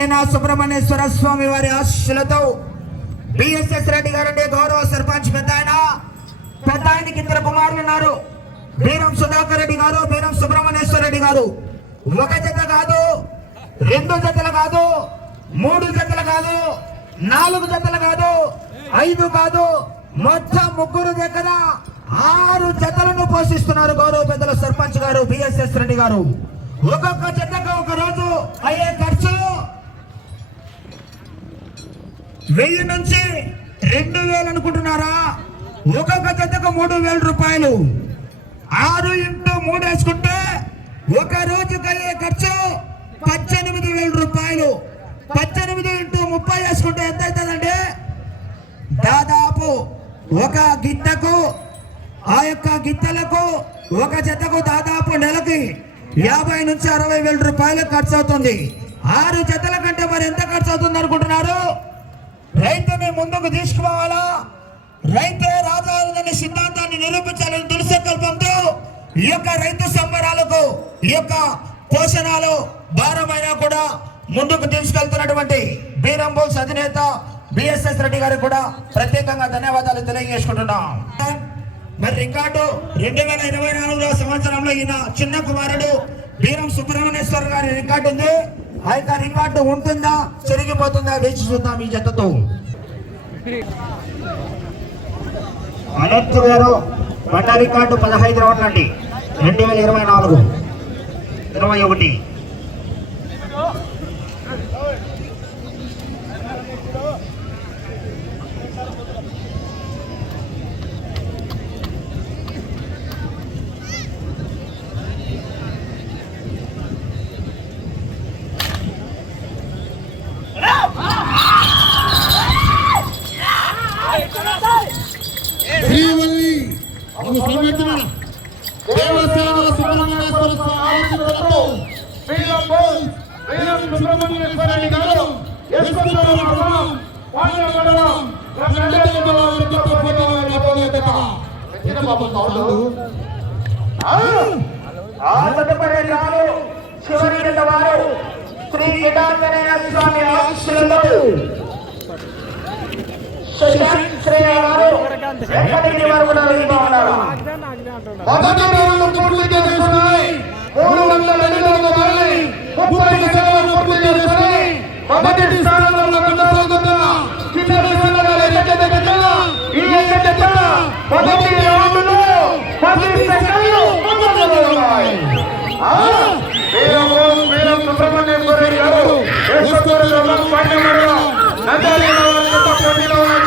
సుబ్రహ్మణ్యేశ్వర స్వామి వారి ఆశలతో బిఎస్ఎస్ రెడ్డి గారండి గౌరవ సర్పంచ్ పెద్ద ఆయన. పెద్ద ఆయనకి ఇద్దరు కుమారులు ఉన్నారు. బీరం సుధాకర్ రెడ్డి గారు బీరం సుబ్రహ్మణ్యేశ్వర రెడ్డి గారు. ఒక జత కాదు రెండు జతలు కాదు మూడు జతలు కాదు నాలుగు జతలు కాదు ఐదు కాదు మొత్తం ముగ్గురు దగ్గర ఆరు జతలను పోషిస్తున్నారు గౌరవ పెద్దల సర్పంచ్ గారు బిఎస్ఎస్ రెడ్డి గారు. ఒక్కొక్క జతకు ఒక రోజు అయ్యే ఖర్చు వెయ్యి నుంచి రెండు వేలు అనుకుంటున్నారా? ఒక్కొక్క జతకు మూడు వేల రూపాయలు. ఆరు ఇంటూ మూడు వేసుకుంటే ఒక రోజుకి అయ్యే ఖర్చు పద్దెనిమిది వేల రూపాయలు. పద్దెనిమిది ఇంటూ ముప్పై వేసుకుంటే ఎంత అవుతుందండి? దాదాపు ఒక గిత్తకు ఆ యొక్క గిత్తలకు ఒక జతకు దాదాపు నెలకి యాభై నుంచి అరవై వేల రూపాయలు ఖర్చు అవుతుంది ఆరు జతల కంటే మరి ఎంత ఖర్చు అవుతుంది అనుకుంటున్నారు రైతుని ముందుకు తీసుకుపోవాలా? రైతే రాజాలని సిద్ధాంతాన్ని నిరూపించాలని దృఢ సంకల్పంతో ఈ యొక్క రైతు సంబరాలకు ఈ యొక్క పోషణాలు భారమైనా కూడా ముందుకు తీసుకెళ్తున్నటువంటి బీరంబోల్స్ అధినేత బిఎస్ఎస్ రెడ్డి గారికి కూడా ప్రత్యేకంగా ధన్యవాదాలు తెలియజేసుకుంటున్నాం. మరి రికార్డు రెండు వేల ఇరవై నాలుగో సంవత్సరంలో ఈయన చిన్న కుమారుడు బీరం సుబ్రహ్మణ్యేశ్వర గారి రికార్డు ఉంది. ఆ యొక్క రికార్డు ఉంటుందా? చెరిగిపోతుందా? వేచి చూద్దాం ఈ జతతో. అనంత్ గారు బండ రికార్డు పదహైదు రౌండ్లు అండి రెండు వేల ఇరవై నాలుగు. ఇరవై ఒకటి శ్రీవల్లి ఒక సమర్థన దేవసేన సుబ్రహ్మణ్యేశ్వర స్వామి వీరం బోల్, వీరం సుబ్రహ్మణ్యేశ్వర రెడ్డి గారు, ఎస్కొండూరు మండలం, పాండ్య మండలం, బాబు సౌండు. ఆ, తదుపరి వారు శ్రీ గిడాంజనేయ స్వామి ఆశీస్సులతో శశాంక్ శ్రేయ గారు వెంకటగిరి వారు కూడా వెళ్తూ ఉన్నారు. మొదటి రౌండ్ పూర్తి చేసుకున్నాయి మూడు వందల ఎనిమిది మంది ముప్పై సెకండ్లు పూర్తి చేసుకుని మొదటి స్థానంలో కొనసాగుతున్న చిన్న మొదటి రౌండ్లో పది సెకండ్లు ఉన్నాయి. ఆ, వీరం గారు పోటీలో ఉన్న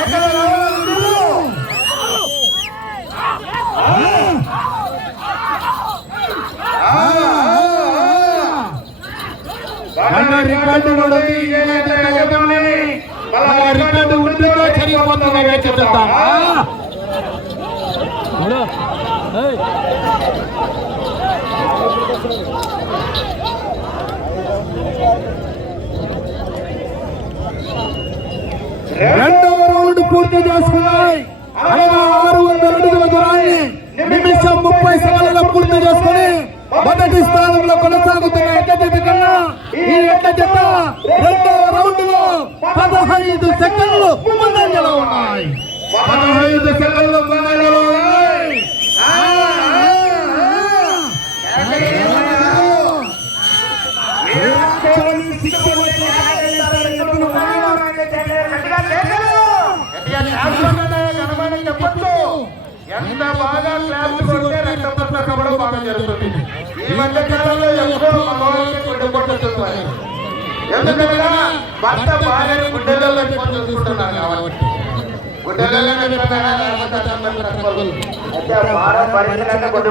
ఎక్కడ రావాలి రికార్డు కూడా రెండవ రౌండ్ పూర్తి చేసుకున్నాయి అనగా ఆరు వందల అడుగుల దూరాన్ని నిమిషం ముప్పై సెకండ్ల పూర్తి చేసుకుని మొదటి స్థానంలో కొనసాగుతున్న జత కన్నా ఈ జత రెండవ రౌండ్లో పదహైదు సెకండ్లు ముందంజలో ఉన్నాయి. పదహైదు సెకండ్లు ముందంజలో ఉన్నాయి. ఎంత బాగా క్లాప్స్ కొడితే రక్తం బాగా జరుగుతుంది. ఈ మధ్య కాలంలో ఎక్కువ మగవాళ్ళకి గుడ్డ కొట్టుతున్నారు ఎందుకనగా భర్త భార్యను గుడ్డలలో చూసుకుంటున్నారు కాబట్టి. గుడ్డలలో లేకపోతే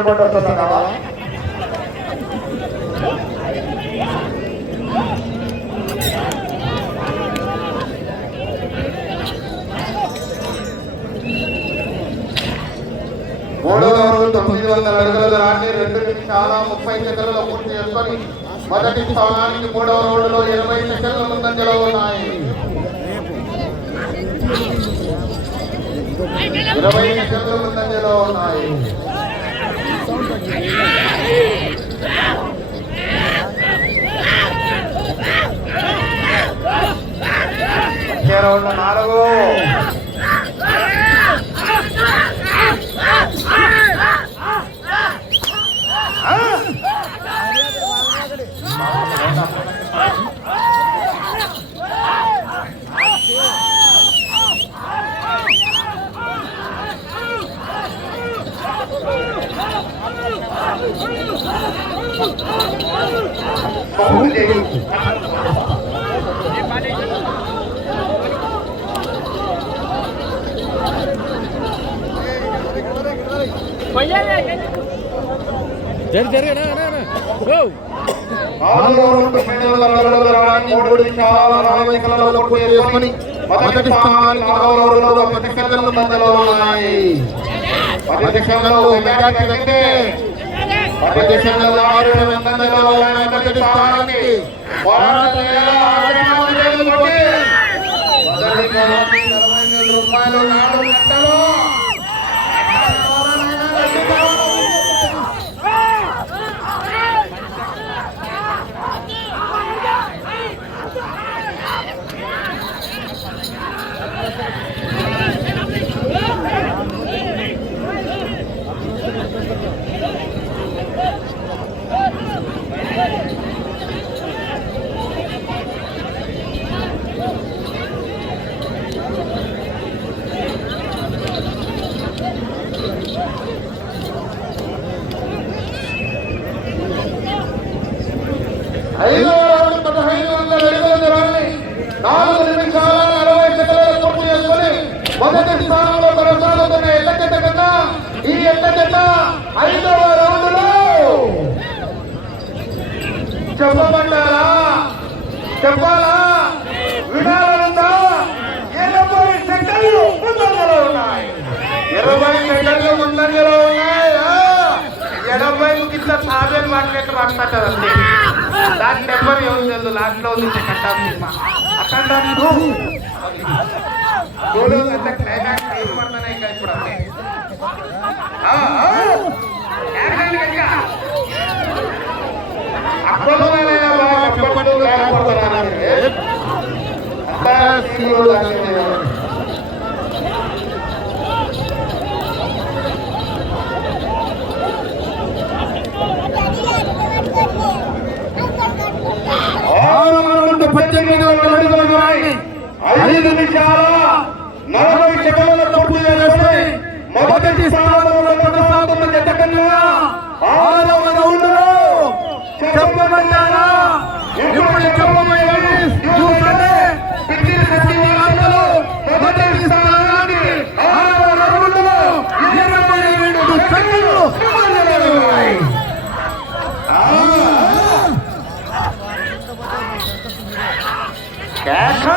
వందల అడుగుల దాటి రెండు నిమిషాల ముప్పై సెకండ్లలో పూర్తి చేసుకొని మొదటి స్థానానికి మూడవ రోడ్డులో ఇరవై సెకండ్ల ఇరవై సెకండ్ల నాలుగు. పూర్తి మొదటి స్థానానికి ఉన్నాయి. పది సెకండ్లు వెనకాకి వెంటే పది ఆరు మధ్యలో మొదటి స్థానానికి మొదటి రూపాయలు నాలుగు గంటలు. ఐదో రౌండ్ పదహైదు వందల అడుగుల దూరాన్ని నాలుగు నిమిషాల అరవై సెకండ్లు పూర్తి చేసుకొని మొదటి స్థానంలో కొనసాగుతున్న ఎల్లగడ్డ కన్నా ఈ ఎల్లగడ్డ ఐదవ రౌండ్లో చెప్పమంటారా చెప్పాలా వినాలనుందా ఎనభై సెకండ్లు ముందంజలో ఉన్నాయి ఇరవై సెకండ్లు ముందంజలో ఉన్నాయి ఆ, ఎనభై కింద మాట్లాడి మాట్లాడతారు అంతే దాని నెంబర్ ఏం లేదు లాస్ట్లో ఉంది సినిమా. అక్కడ అంత క్లైమాక్స్ ఏం పడుతున్నాయి ఇంకా ఇప్పుడు అంతే. ఆ, ఆ, యాక్షన్ గట్టిగా. అక్రమమైన బాగా చెప్పండి లేకపోతున్నానంటే అంతా సీఓలు అంటే ఆరు నుండి పద్దెనిమిది వందల అడుగుల దూరాన్ని ఐదు నిమిషాల నలభై సెకండ్ల తప్పు చేసుకుని మొదటి స్థానంలో కొనసాగుతున్న జత కన్నా ఆరవ రౌండ్లో చెప్పమంటారా? ఇప్పుడు చెప్పబోయేది చూడండి. పిచ్చిల సత్యవార్తలు మొదటి స్థానానికి ఆరవ రౌండ్ ఇరవై రెండు సెకండ్లు দেখো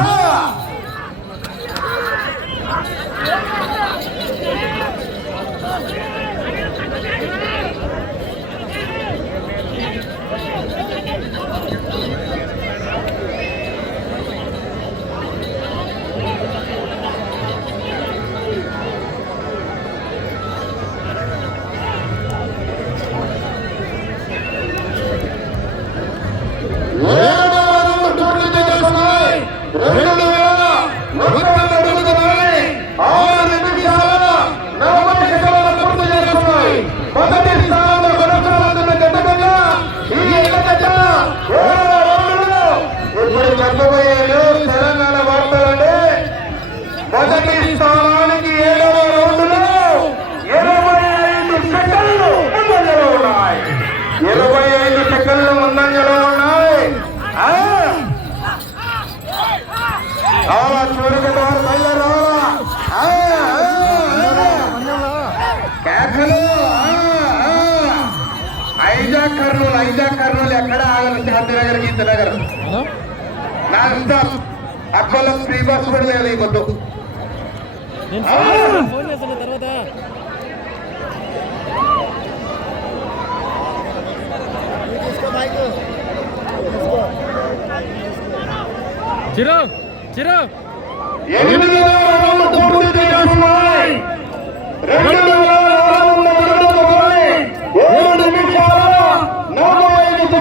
కర్నూలు ఐజాక్ కర్నూలు ఎక్కడ ఆగదు శాంతినగర్ గీతనగర్ నాన్ స్టాప్. అక్కలో ఫ్రీ బస్ కూడా లేదు ఈ పొద్దు. చిరు చిరు ఎనిమిది వేల రౌండ్ రెండు వేల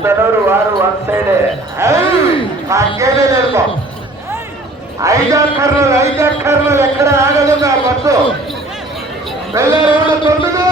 ఉత్తనూరు వారు వన్ సైడే ఐదు నేర్పో ఐదు ఐదాకర్లు ఎక్కడ ఆగదు నా బస్సు. వెళ్ళే తొమ్మిది.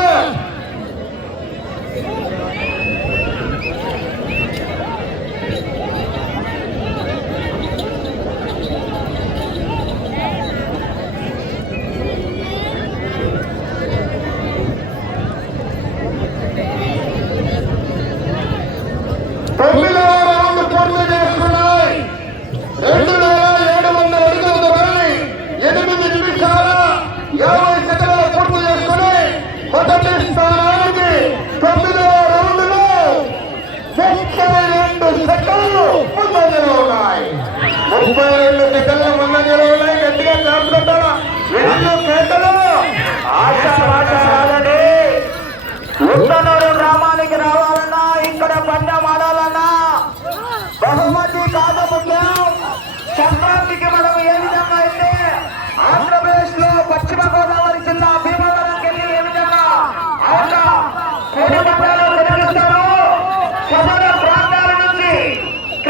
অথচ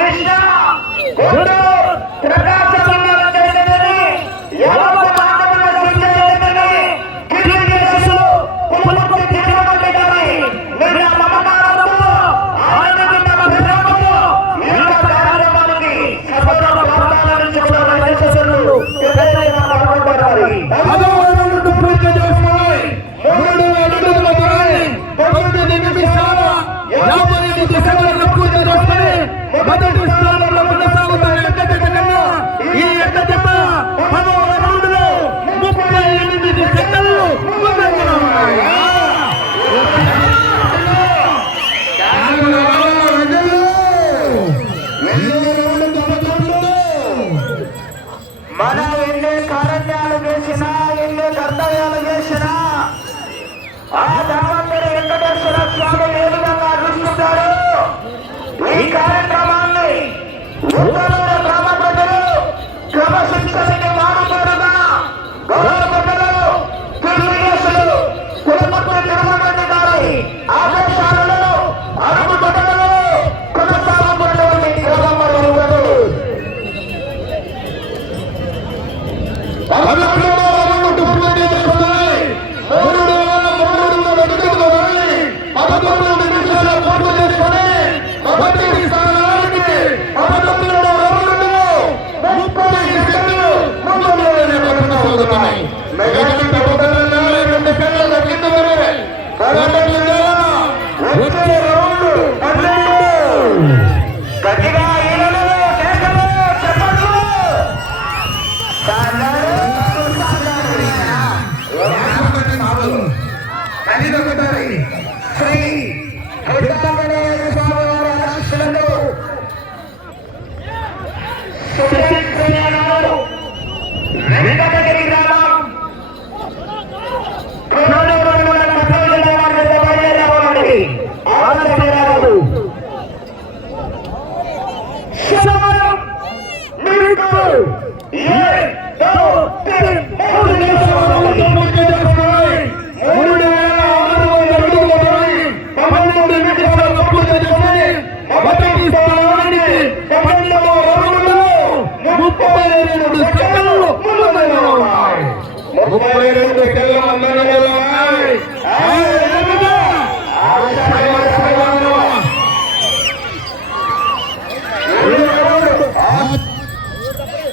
esta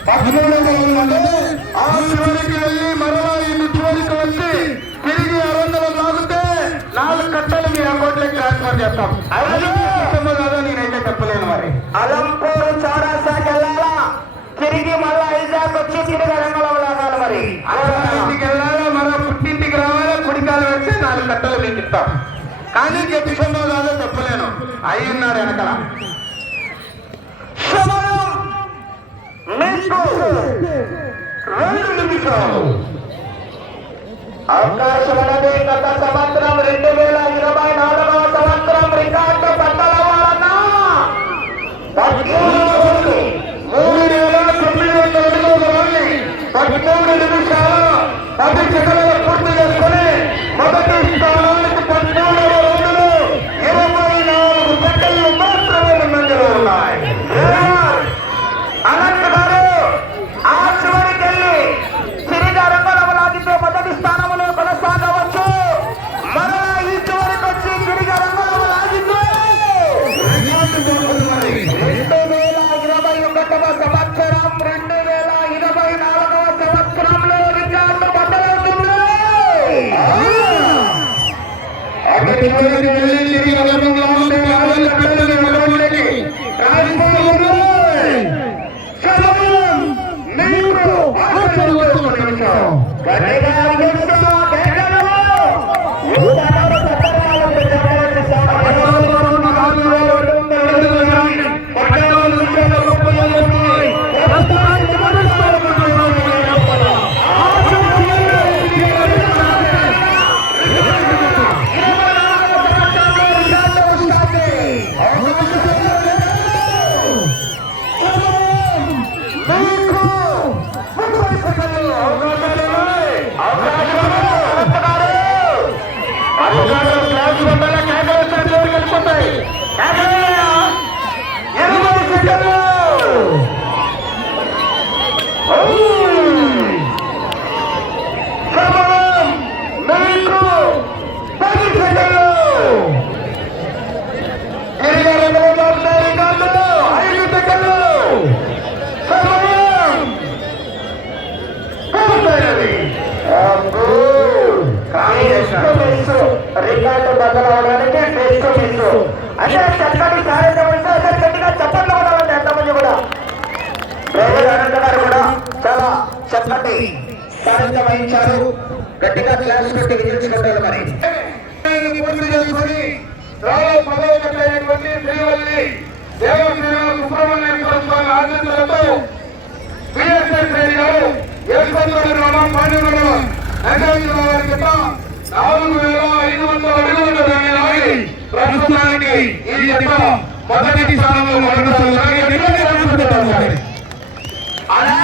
పదమూడు వందల ఉన్నది ఆ వెళ్ళి మరలా ఇన్ని చివరికి తిరిగి ఆరు వందలు లాగితే నాలుగు కట్టలు మీ అకౌంట్లోకి ట్రాన్స్ఫర్ చేస్తాం అలాగే కాదో నేనైతే చెప్పలేను మరి అలంపూర్ చౌరాసాకి వెళ్ళాలా తిరిగి మళ్ళా ఐజాక్ వచ్చి తిరిగి రంగంలో లాగాలి మరి ఇంటికి వెళ్ళాలా మరో పుట్టింటికి రావాలా కుడికాలు పెడితే నాలుగు కట్టలు మీకు కానీ గెట్టి చెప్పలేను అయ్యన్నారు వెనకల. రెండు నిమిషాలు అవకాశం అనేది గత సంవత్సరం రెండు వేల ఇరవై నాలుగవ సంవత్సరం. Gracias. సాధించారు. గట్టిగా క్లాస్ పెట్టి గెలిపించుకుంటారు మరి. ఐదు ఈ మొదటి స్థానంలో అలా